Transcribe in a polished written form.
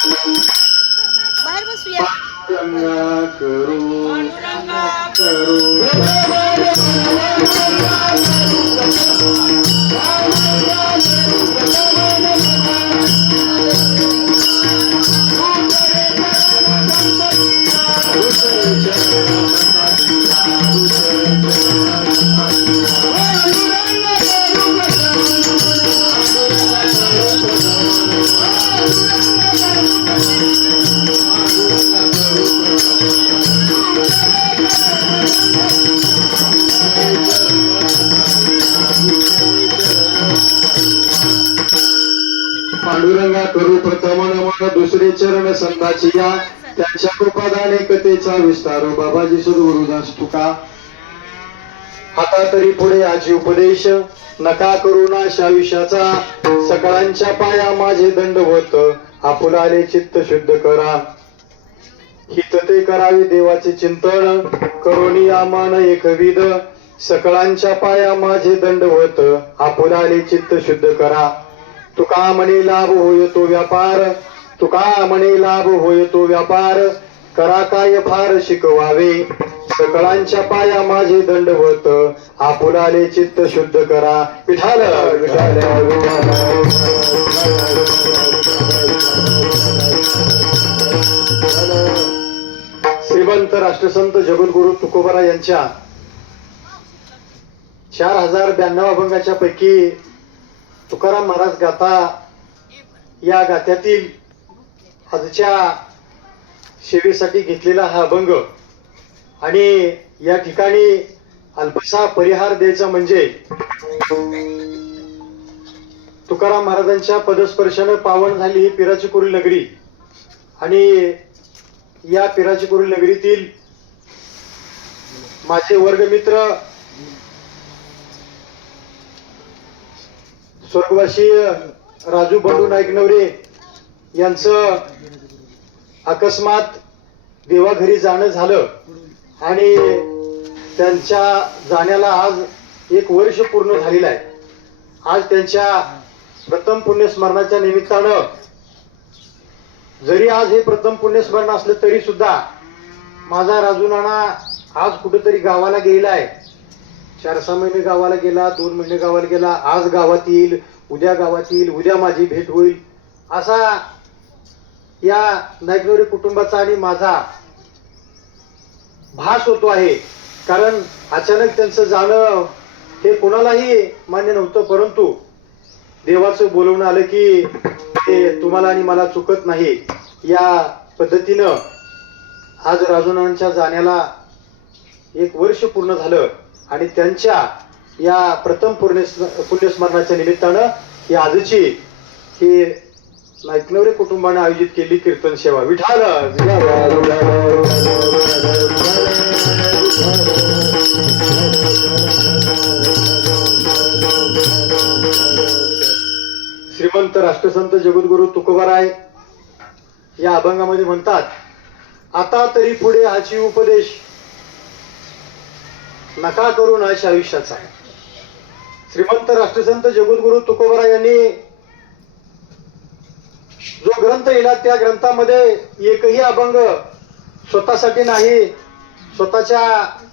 बाहेर बसूया. पांडुरंगा करू प्रथम नमन दुसरे चरण संताची या त्यांच्या कृपादाने कथेचा विस्तार बाबाजी सद्गुरुदास तुका हाता तरी पुढे आजी उपदेश नका करू नाश आयुष्याचा सकळांच्या पाया माझे दंडवत आपुलाले चित्त शुद्ध करा हित ते करावे देवाचे चिंतन करोनी आमान एकविध सकळांच्या पाया माझे दंडवत आपुलाले चित्त शुद्ध करा तुका म्हणे लाभ होय तो व्यापार तुका म्हणे लाभ होय तो व्यापार करा काय फार शिकवावे सकळांच्या पाया माझे दंडवत आपुलाले चित्त शुद्ध करा विठाल विठाल श्रीमंत राष्ट्रसंत जगद्गुरु तुकोबरा यांच्या 4092 अभंगाच्या पैकी तुकाराम महाराज गाथा या गाथ्यातील आजच्या सेवेसाठी घेतलेला हा अभंग आणि या ठिकाणी अल्पसा परिहार द्यायचा म्हणजे तुकाराम महाराजांच्या पदस्पर्शाने पावन झाली ही पिराची कुरील नगरी आणि या पिराची कुरील नगरीतील माझे वर्गमित्र स्वर्गवासी राजू बंडू नाईकनवरे यांचं अकस्मात देवाघरी जाणं झालं आणि त्यांच्या जाण्याला आज 1 वर्ष पूर्ण झालेलं आहे. आज त्यांच्या प्रथम पुण्यस्मरणाच्या निमित्तानं जरी आज हे प्रथम पुण्यस्मरण असलं तरी सुद्धा माझा राजू नाना आज कुठेतरी गावाला गेलेला आहे. 4-6 महिने गावाला गेला, 2 महिने गावाला गेला, आज गावात येईल, उद्या गावात येईल, उद्या माझी भेट होईल असा या नाईकनवरे कुटुंबाचा आणि माझा भास होतो आहे. कारण अचानक त्यांचं जाणं हे कोणालाही मान्य नव्हतं, परंतु देवाचं बोलवणं आलं की ते तुम्हाला आणि मला चुकत नाही. या पद्धतीनं आज राजूनांच्या जाण्याला 1 वर्ष पूर्ण झालं आणि त्यांच्या या प्रथम पुण्यस्मरणाच्या निमित्तानं ही आजची ही नाईकनवरे कुटुंबाने आयोजित केली कीर्तन सेवा. विठाल श्रीमंत राष्ट्रसंत जगद्गुरु तुकोबाराय या अभंगामध्ये म्हणतात, आता तरी पुढे हाची उपदेश नका करू नाश आयुष्याचा. श्रीमंत राष्ट्रसंत जगद्गुरु तुकोबरा यांनी जो ग्रंथ लिहिला त्या ग्रंथामध्ये एकही अभंग स्वतःसाठी नाही, स्वतःच्या